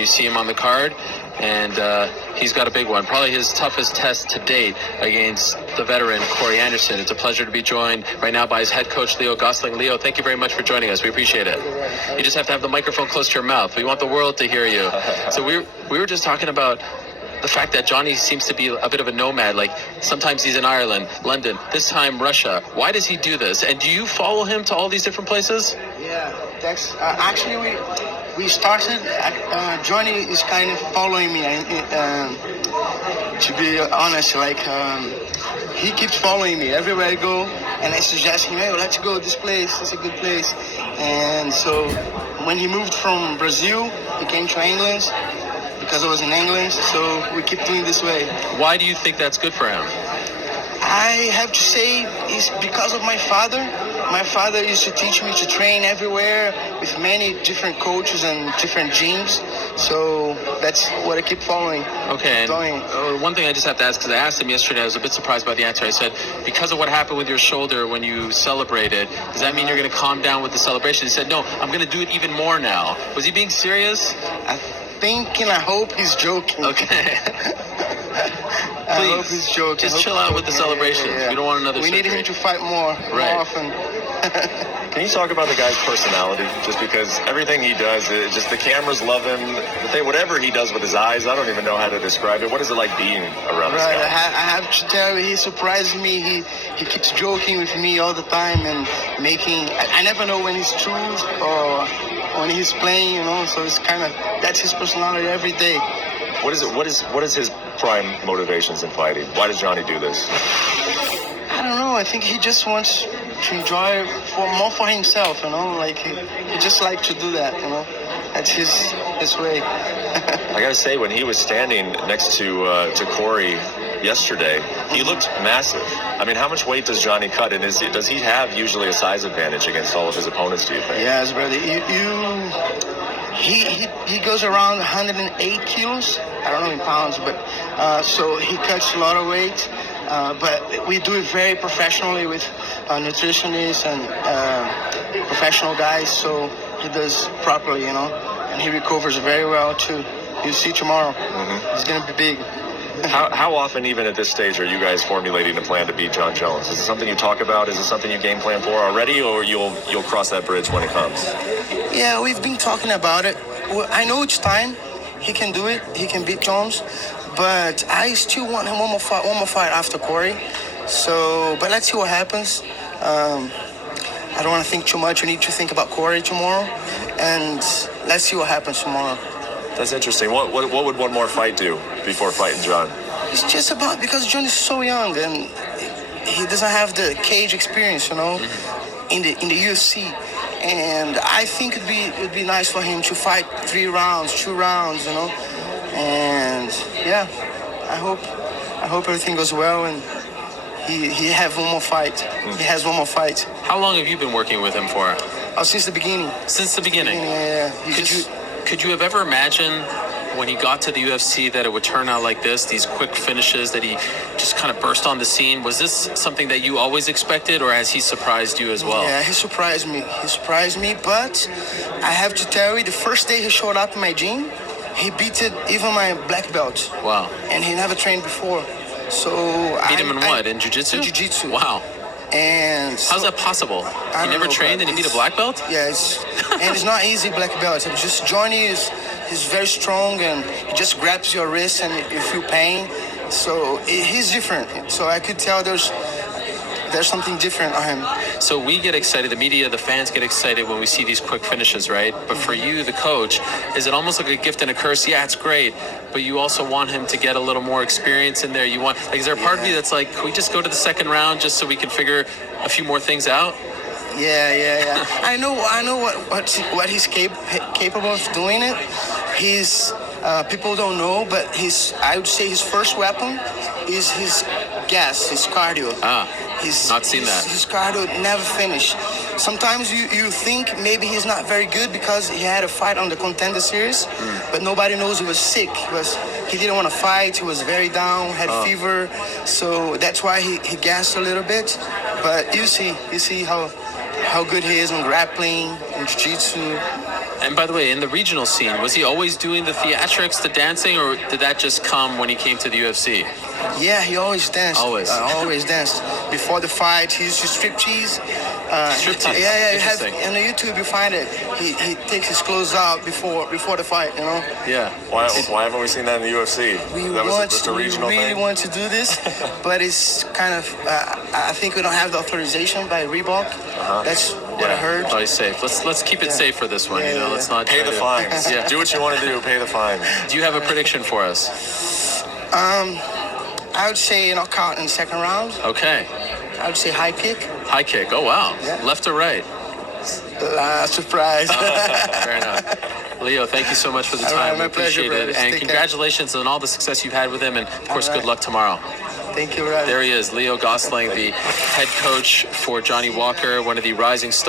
you see him on the card, and he's got a big one. Probably his toughest test to date against the veteran, Corey Anderson. It's a pleasure to be joined right now by his head coach, Leo Gosling. Leo, thank you very much for joining us. We appreciate it. You just have to have the microphone close to your mouth. We want the world to hear you. So we were just talking about the fact that Johnny seems to be a bit of a nomad. Like, sometimes he's in Ireland, London, this time Russia. Why does he do this? And do you follow him to all these different places? Yeah, that's actually we started. Johnny is kind of following me. To be honest, like he keeps following me everywhere I go, and I suggest him, hey, let's go this place. It's a good place. And so when he moved from Brazil, he came to England. Because I was in England, so we keep doing this way. Why do you think that's good for him? I have to say it's because of my father. My father used to teach me to train everywhere with many different coaches and different gyms. So that's what I keep following. Okay, and one thing I just have to ask, because I asked him yesterday, I was a bit surprised by the answer. I said, because of what happened with your shoulder when you celebrated, does that mean you're going to calm down with the celebration? He said, no, I'm going to do it even more now. Was he being serious? I hope he's joking. Okay. I hope he's joking. Just chill out with the celebrations. Yeah. We don't want another surgery. Need him to fight more often. Can you talk about the guy's personality? Just because everything he does, just the cameras love him. Whatever he does with his eyes, I don't even know how to describe it. What is it like being around this guy? I have to tell you, he surprises me. He keeps joking with me all the time and making. I never know when he's true or when he's playing, so it's kind of, that's his personality every day. What is his prime motivations in fighting? Why does Johnny do this? I don't know. I think he just wants to enjoy more for himself, like he just likes to do that, That's his way. I gotta say, when he was standing next to Corey yesterday, he looked massive. I mean, how much weight does Johnny cut, and does he have usually a size advantage against all of his opponents, do you think? Yes, brother. He goes around 108 kilos. I don't know in pounds, but so he cuts a lot of weight. But we do it very professionally with nutritionists and professional guys, so he does properly, and he recovers very well too. You'll see tomorrow. Mm-hmm. He's gonna be big. How often, even at this stage, are you guys formulating a plan to beat John Jones? Is it something you talk about? Is it something you game plan for already, or you'll cross that bridge when it comes? Yeah, we've been talking about it. I know each time he can do it. He can beat Jones, but I still want him one more fight after Corey. So, but let's see what happens. I don't want to think too much. We need to think about Corey tomorrow, and let's see what happens tomorrow. That's interesting. What would one more fight do before fighting John? It's just about because John is so young and he doesn't have the cage experience, in the UFC. And I think it'd be nice for him to fight 2 rounds, And yeah, I hope everything goes well and he have one more fight. He has one more fight. How long have you been working with him for? Since the beginning. Since the beginning? Yeah. Could you have ever imagined when he got to the UFC that it would turn out like this, these quick finishes, that he just kind of burst on the scene? Was this something that you always expected, or has he surprised you as well? Yeah, he surprised me, but I have to tell you, the first day he showed up in my gym, he beat even my black belt. Wow. And he never trained before. So beat him in what? In jiu-jitsu? In jiu-jitsu. Wow. And how's that possible? He never trained and he beat a black belt? Yeah, and it's not easy black belt. Just Johnny he's very strong and he just grabs your wrist and you feel pain. So he's different. So I could tell there's something different on him. So we get excited, the media, the fans get excited when we see these quick finishes, right? But for you, the coach, is it almost like a gift and a curse? Yeah, it's great, but you also want him to get a little more experience in there. Is there a part of you that's like, can we just go to the second round just so we can figure a few more things out? Yeah. I know what he's capable of doing it. People don't know, but I would say his first weapon is his gas, his cardio. Not seen that. His cardio never finished. Sometimes you think maybe he's not very good because he had a fight on the Contender Series, but nobody knows he was sick. He didn't want to fight. He was very down, had fever. So that's why he gassed a little bit. But you see how good he is in grappling, in jiu-jitsu. And by the way, in the regional scene, was he always doing the theatrics, the dancing, or did that just come when he came to the UFC? Yeah, he always danced. Always Danced. Before the fight, he used to striptease. Striptease. Yeah. You have, Interesting. on the YouTube, you find it. He takes his clothes out before the fight. You know. Yeah. Why haven't we seen that in the UFC? We that was just a regional really thing? want to do this, but it's kind of. I think we don't have the authorization by Reebok. That's what I heard. Probably safe. Let's keep it safe for this one. Yeah, Let's not Pay try the to- fines. Yeah. Do what you want to do. Pay the fines. Do you have a prediction for us? I would say knockout in the second round. Okay. I would say high kick. High kick. Oh wow. Yeah. Left or right? Surprise. Fair enough. Leo, thank you so much for the All time. right, my We appreciate pleasure, it. brothers. And Take care. congratulations on all the success you've had with him. And of course, All right. good luck tomorrow. Thank you, brother. There he is, Leo Gosling, the head coach for Johnny Walker, one of the rising stars.